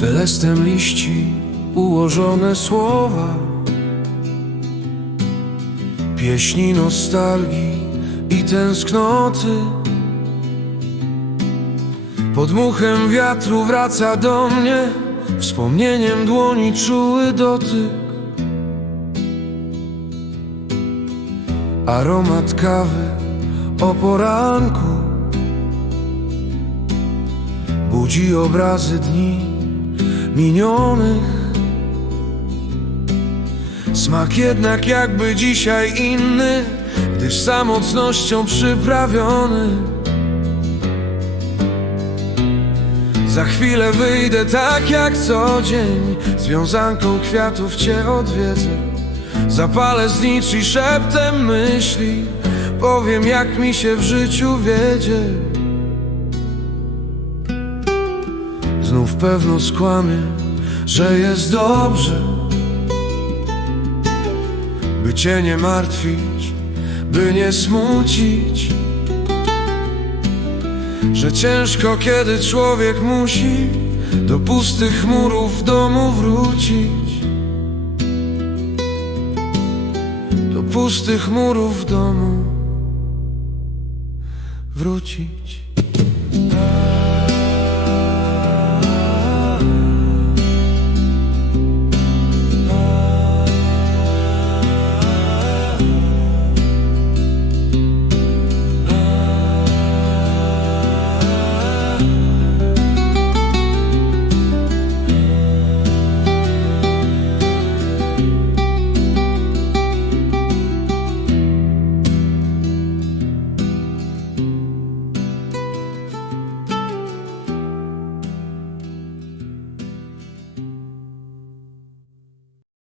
Szelestem liści ułożone słowa. Pieśni nostalgii i tęsknoty. Podmuchem wiatru wraca do mnie Wspomnieniem dłoni czuły dotyk. Aromat kawy o poranku Budzi obrazy dni minionych. Smak jednak jakby dzisiaj inny Gdyż samotnością przyprawiony. Za chwilę wyjdę tak jak co dzień Z wiązanką kwiatów cię odwiedzę. Zapalę znicz i szeptem myśli Powiem jak mi się w życiu wiedzie Znów pewno skłamię, że jest dobrze. By cię nie martwić, by nie smucić. Że ciężko kiedy człowiek musi Do pustych murów domu wrócić. Do pustych murów domu wrócić